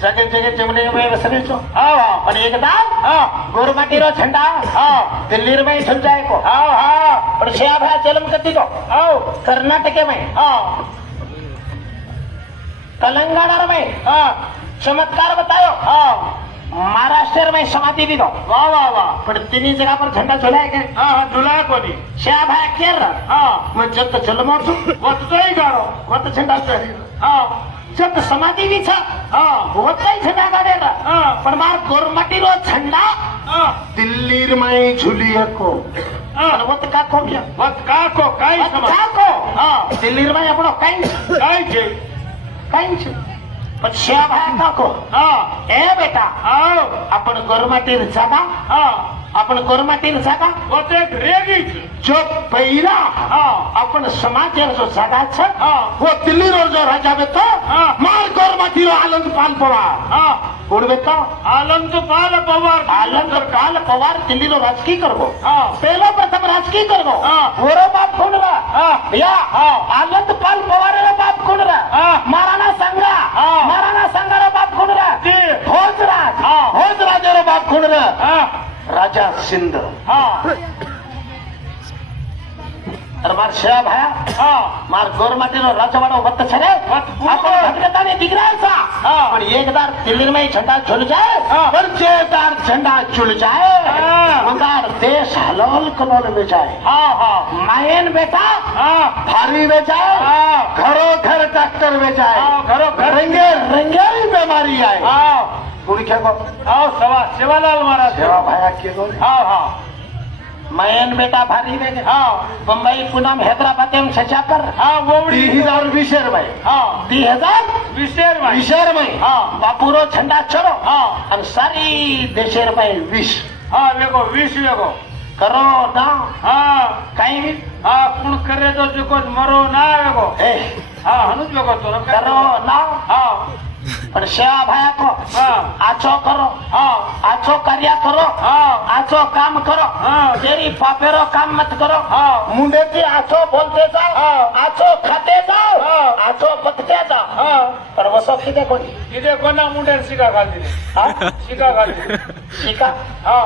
जगे जगे जमने में वसने चो और एकदम गोरमाटी रो झंडा दिल्ली में झुल जाए को और श्याम है चलम कति को कर्नाटक में तेलंगाना में चमत्कार बतायो महाराष्ट्र में समाधि दी दो वाह वाह वाह पर तीन जगह पर झंडा झुलाए गए झुलाया कोणी श्याम है केरल मैं जब जलमो वतही गाडो वत झंडा जब समाधि भी था होताही झंडा गाडेला पण मार गोरमाटी रो झंडा दिल्ली में झुलिए को वत का को गया वत का को काय वत का को दिल्ली में अपनो काई काय छे काई छे पण श्याम है का को ए बेटा आपण गोरमाटी जागा आपण गोरमाटी जागा वत एक रेगी जो पहिला आपण समाजर जो जागा छ वो दिल्ली रो जो राजा बेतो मार गोरमाटी रो आनंद पाल पवार कोण बेतो आनंद पाल पवार दिल्ली रो राजकीय करगो पहला प्रथम राजकीय करगो ओरो बाप कोण रा भैया आनंद पाल पवार रो बाप कोण रा महाराणा संगा रो बाप कोण रा भोज राजा रो बाप कोण रा राजा सिंध अरे मार श्या भाया मार गोरमाटी रो राजवाडो वत छरे आपण भटकताने दिगराल सा पण एकदार दिल्ली में झंडा झुल जाए पर जेदार झंडा झुल जाए मगर देश हलोल कलोल में जाए मायन बेटा भारी में जाए घरों घर डॉक्टर में जाए घरों घर रंगेरी बीमारी आए कुड़ी के गो आओ सवा सेवालाल महाराज सेवा भाया के गो हाँ हाँ मैन बेटा भारी वेगे हाँ मुंबई पुनम हैदराबाद एवं सचाकर हाँ वोवड़ी 30,000 विशेर भाई हाँ 30,000 विशेर भाई विशेर भाई हाँ बापूरो झंडा चढ़ो हाँ અને સારી દેશેર ભાઈ 20 हाँ देखो 20 देखो કરો ના हाँ કઈ हाँ कुण करे तो जो कुछ मरो ना देखो એ हाँ हनुज देखो तो કરો ના हाँ પણ સેવા ભાયા કો हाँ આછો કરો हाँ આછો કાર્ય કરો हाँ આછો કામ કરો हाँ તેરી પાપેરો કામ મત કરો हाँ મુંડેથી આછો બોલતે જાઓ हाँ આછો ખાતે જાઓ हाँ આછો બકતે જાઓ हाँ પણ વસો કીધે કોની इधे कोना मुंडे सिका खाली હા सिका खाली શિકા हाँ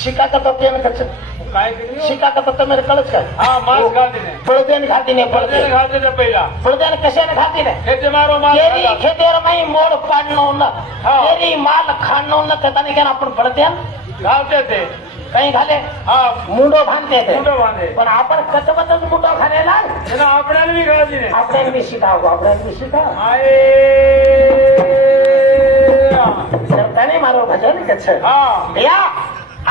શિકા का तो केन कछ काय करी શિકા का तो मेरे कळच काय हाँ मांस खाती ने फळदेन खाती ने पडदे खाते ते पहिला फळदेन कशाने खाती ने खेते मारो माल केरी खेतेर माई मोड पाडणो न हा. केरी माल खाणो न कतानी केन आपण फळदेन घालते ते काही घाले हाँ मुंडो बांधते ते मुंडो बांधे पण आपण कचबतच मुंडो खालेला एना आपणे भी खाती ने આપણે બી શીખાવ આપણે બી શીખાવ आए સરકારે મારો ભજન કે છે हाँ ભૈયા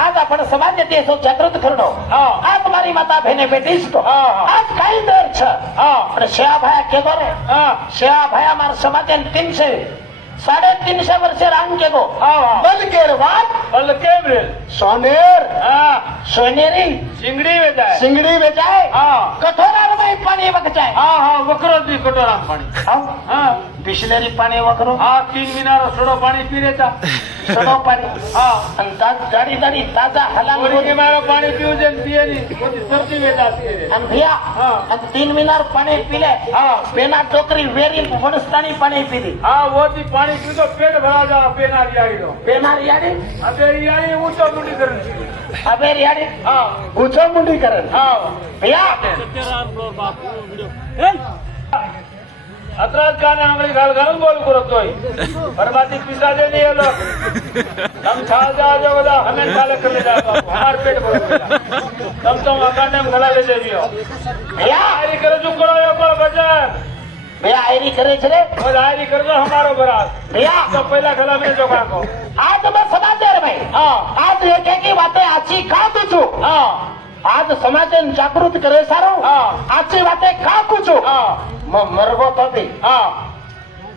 आज आपण समाज देशो जागृत करतो હા. आज મારી માતા બહેને બેટીશ તો હા, હા. आज काही दर છે हाँ પણ શેવા ભાયા કે કરે हाँ શેવા ભાયા માર સમાજ 300 વર્ષે રામ કે ગો हाँ हाँ બલ કેર વાત बल के ब्रेल સોનેર हाँ સોનેરી सिंगड़ी में जाए સિંગડી વેચાય हाँ કઠોરા માં પાણી વગચાય हाँ हाँ वकरो दी कटोरा में पानी હા हाँ બિસ્લેરી પાણી વગરો हाँ 3 मीनारो सोडो पानी पी लेता સડો પાણી हाँ અને દાડી દાડી તાજા હલાલ ओरी के मारो पानी पीऊ जे पिए नी कोई सर्दी में जाती है અને ભૈયા હા. અને 3 મિનાર પાણી પીલે हाँ પેના ટોકરી વેરી વણસ્તાની પાણી પીધી हाँ वो दी पानी पी तो पेट भरा जा पेना रियाड़ी तो પેના રિયાડી अबे रियाड़ी ऊंचो मुंडी करनी હવે રિયાડી हाँ ઊંચો મુંડી કરે हाँ ભૈયા अत्राज काने आंगली घाल घाल बोल करतोय बरबादी पिसा दे दिए लोग हम खा जा जो बदा हमें काले कर ले जा हमार पेट भर गया तुम तो अकाने में गला ले दे दियो ભૈયા आयरी करे जो करो यो पर बजाय ભૈયા આયરી કરે છે રે और आयरी कर दो हमारो बरात ભૈયા तो पहला गला में जो को आज मैं समाचार भाई हां आज एक एक बातें आची का पूछू हां आज समाजन जागृत करे सारो हां आची बातें का पूछू हां मरगो तो भी हां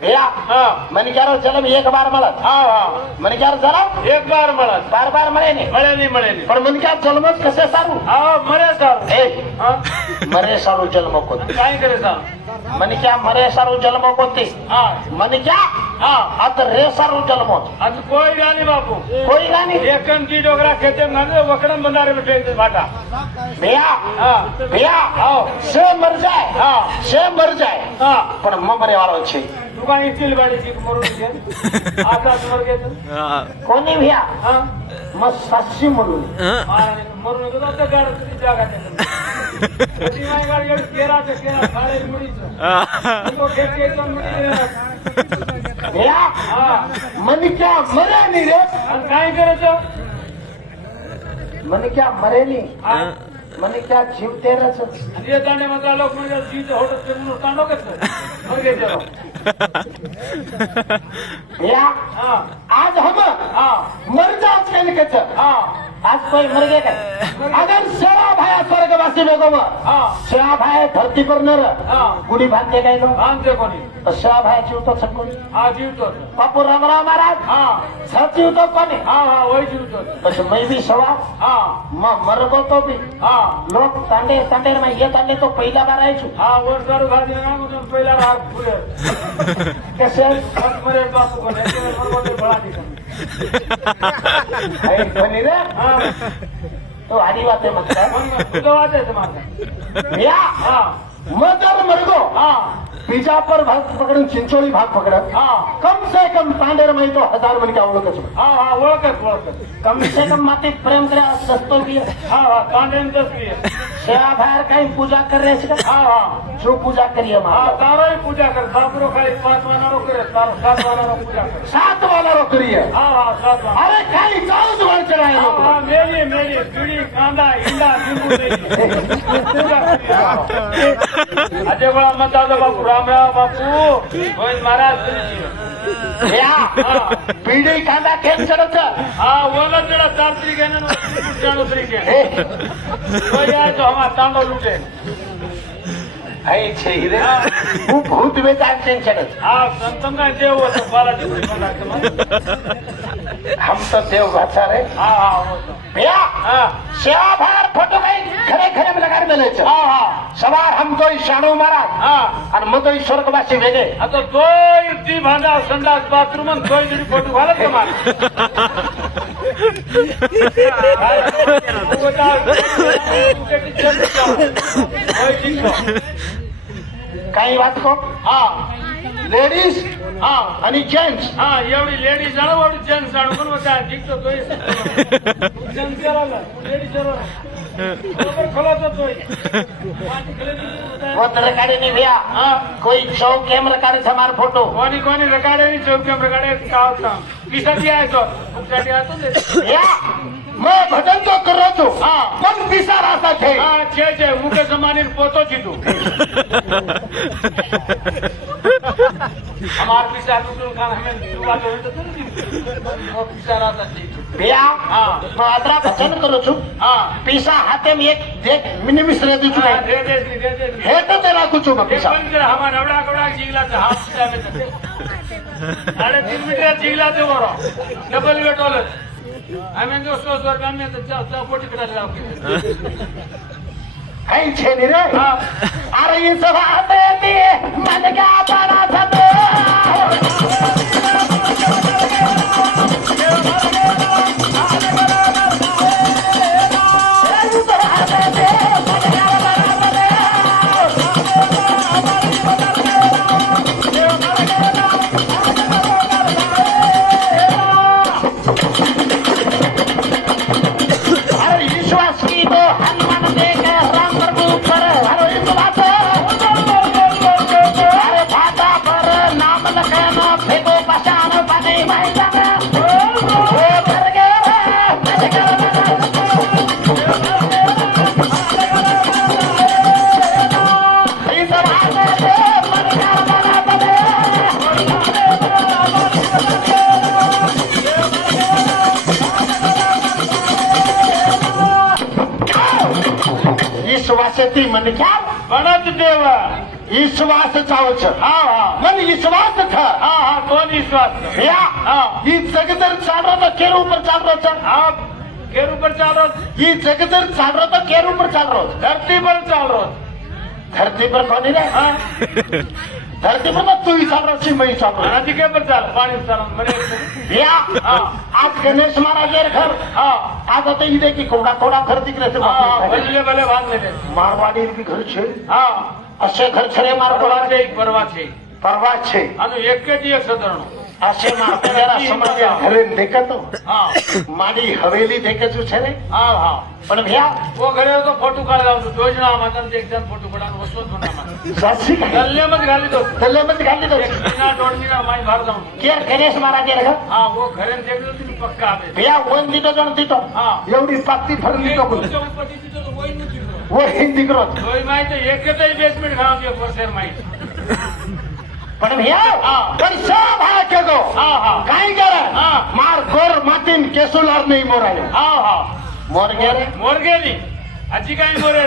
ભૈયા हां મને ક્યારો જન્મ એક વાર મળત हां हां મને ક્યારો જન્મ एक बार મળત બાર બાર મળે ને મળે નહીં પણ મને ક્યાં જન્મ જ કશે સારું हां मरे सर એ हां મરે સારું જન્મ કોતી काय करे सर મને ક્યાં મરે સારું જન્મ કોતી हां મને ક્યાં हां આ તો રે સારું જન્મ आज कोई गाली बापू કોઈ રાની एकन की डोगरा खेते में गाने वकड़म बंदारे में फेंक दे बाटा ભૈયા हां ભૈયા आओ से मर जाए हां से मर जाए हां પણ મરે વાળો છે तू का इतील बाड़ी की मरू के आता मर गए तो કોની ભૈયા हां મસ્ત સાચી મરું महारानी मरू तो तो गाड़ की जगह दे कटी माई गाड़ी गाड़ी केरा खाले मुड़ी तो तो खेत के तो मुड़ी ભૈયા हां મને ક્યાં મરે નહીં રે और काय करे तो મને ક્યાં મરે નહીં हां મને ક્યાં જીવતે રહે છે ये ताने मतलब लोग मुझे जीत होटल से मुनो तांडो के मर गए चलो ભૈયા हां आज हम हां मर जात कहीं के છે हां आज कोई मर गए क्या अगर सेवा भाया स्वर्गवासी लोगों में हां सेवा भाया धरती पर न रह हां गुड़ी बांधते गए लोग बांधते कोनी तो सेवा भाया जीव तो छको हां जीव तो बापू रामराव महाराज हां सचिव तो कोने हां हां वही जीव तो बस मैं भी सवाल हां मरगो तो भी हां लोग तांडे तांडे में ये तांडे तो पहला बार आए छु हां वो सारू खाती ना मुझे पहला हाथ खुले कैसे बस मरे बापू को नहीं तो मर को बड़ा दिखा अरे बनी रे हां तो आरी बात है मतलब तो आते तुम्हारे भैया हां मदर मरगो हां बीजा पर भाग पकड़न चिंचोली भाग पकड़न हां कम से कम तांडेर में तो 1000 मन का ओळख छ हां हां ओळखत कम से कम माते प्रेम करे सस्तो भी है हां हां कांडे में 10 भी है सेवा भायर कहीं पूजा कर रहे छ हां हां जो पूजा करिए हां मां तारो ही पूजा कर बापरो खाली 5 वाला करे तारो 7 वाला पूजा कर 7 वाला रो करिए हां हां 7 वाला अरे खाली 14 वर चढ़ाए हां हां मेरी बीड़ी कांदा इंडा नींबू नहीं अजय बड़ा मत दो बापू राम राम बापू गोविंद महाराज પીડી કાંદા કેમ ચડો છો? હા ઓલો જરા 4 તરીકે ને 4 તરીકે તો યાર તો હમા તાંડો લૂટે અહીં છે હીરે હું ભૂત વેચાણ કેમ ચડે? હા તમને જેવો હતો બાલાજી हम तो देव भाषा रे હા હા भैया હા सेवा भार फोटो में खरे खरे में लगा मेले छ હા હા सवार हम तो शाणू महाराज હા और मैं तो स्वर्गवासी वेगे આ તો તોય દી ભાંડા સંડાસ બાથરૂમ માં તોય જરી ખોટું હાલત તમારે कई बात को હા लेडीज હા आणि जेंट्स હા એવડી લેડીઝ જાણો એવડી જેન્ટ્સ જાણો પણ બધા ઠીક તો તોય જેન્ટ્સ ચાલે લેડીઝ ચાલે બરોબર ખોલો તો તોય वो तो रकाड़े नहीं भैया હા कोई चौक केम रकाड़े से हमारा फोटो કોની કોની રગાડે ની ચોક કેમ રગાડે કાવતા પીસાથી આય તો ઉપસાથી આતો ને भैया मैं भजन तो करो छू હા पण पिसा रासा थे હા છે મુકે જમાની પોતો જીતું हमार पिसा लूटून खान हमें दुआ तो होता तो नहीं वो पिसा राता जी भैया हाँ मैं अतरा भजन करो छू हाँ पिसा हाथे में एक देख मिनिमिस रह दी छू दे दे हे तो तेरा कुछ मैं ये पिसा बंद कर हमार नवड़ा कवड़ा जीगला से हाथ पिसा में करते 3.5 मीटर जीगला से बोरो डबल वेट वाले हमें जो 100 रुपया में तो जा कोटी कटा लाओ कई छे नहीं रे हाँ अरे ये सब आते थे मन का बड़ा सब अरे विश्वास की तो हनुमान देकर राम प्रभु पर हरो इस बात अरे भाता पर नाम लखना फेंको पहचान पाने भाई जाना वो कर गए इस बात से मन का बना बने विश्वासाची मन क्या गणत देवा विश्वास चावच हाँ हाँ मन विश्वास था हाँ हाँ कौन विश्वास भैया हाँ ये जगदर चाल रहा था केर ऊपर चाल रहा था आप केर ऊपर चाल रहा ये जगदर चाल रहा था केर ऊपर चाल रहा था धरती पर चाल रहा धरती पर कौन है हाँ धरती पर तो तू ही चाल रहा थी मैं ही चाल रहा नदी के पर चाल पानी पर चाल मरे भैया हाँ आज गणेश महाराज के घर हाँ आज आता ही देखी कोड़ा कोड़ा घर दिख रहे थे भले भले भाग ले मारवाड़ी भी घर छे हाँ असे घर छे मारवाड़ा परवा છે પરવા છે परवा छे આનું એક જ એક સદરણું असे मारते जरा समझ घरे देखे तो હા मारी हवेली देखे छू छे ने હા હા पण भैया वो घरे तो फोटो काढला होतो योजना माता एक जण फोटो काढून वसवत होणार सासी गल्ले मध्ये घाली तो तल्ले मध्ये घाली तो एक बिना डोडमीना माई भाग जाऊन केर गणेश महाराज के घर हा वो घरे देखलो तुम्ही पक्का आवे भैया वन दितो जण दितो हा एवढी पाती फरली तो वो हिंदी करो तोय माई तो एकच बेसमेंट घालून एक वर्षेर माई पण भैया हा. पण सब है के गो हा हा काय करे हा. मार गोर मातीन केसुलार नाही मोराले हा हा मोर गेले मोर गेली आजी काय मोरे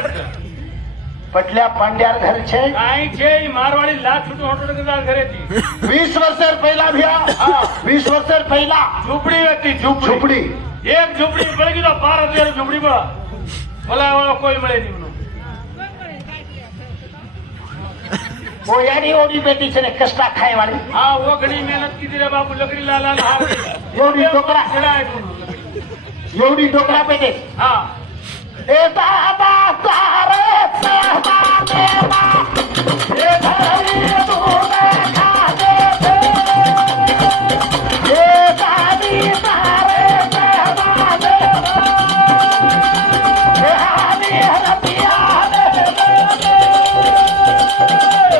पटल्या पांड्यार घर छे काय छे मारवाडी लाख छुटू होटल के घरे थी 20 वर्षेर पहिला भैया हा 20 वर्षेर पहिला झुपडी होती झुपडी झोपडी एक झुपडी पड़ गई तो 12 झुपडी पर बोला वाला कोई मिले नहीं उन्होंने वो यारी ओडी बेटी छे ने कष्टा खाए वाली हाँ वो घड़ी मेहनत की थी रे बाबू लकड़ी लाला हार एवढी टोकरा एवढी टोकरा पेटे हाँ ए बाबा तारे सहबा देवा ए धरी तूने खाते थे ए दादी तारे सहबा देवा ए हानी हरतिया दे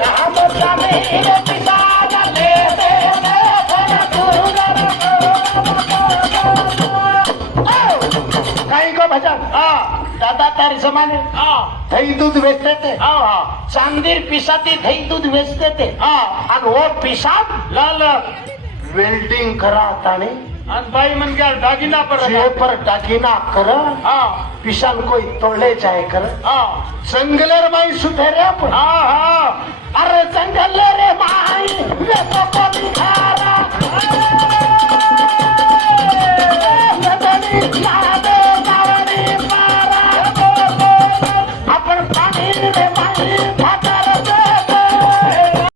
हम जमीन पिता ले दे काही को भजन हाँ दादा तारी जमाने हाँ दही दूध वेचते थे हाँ हाँ चांदीर पिसाती दही दूध वेचते थे हाँ आणि वो पिसाब लाल वेल्डिंग करा ताने आणि बाई मन क्या दागिना पर जे पर दागिना कर हा पिशान कोई तोड़ले जाए कर हा जंगलर माई सुधेरे पण हा हा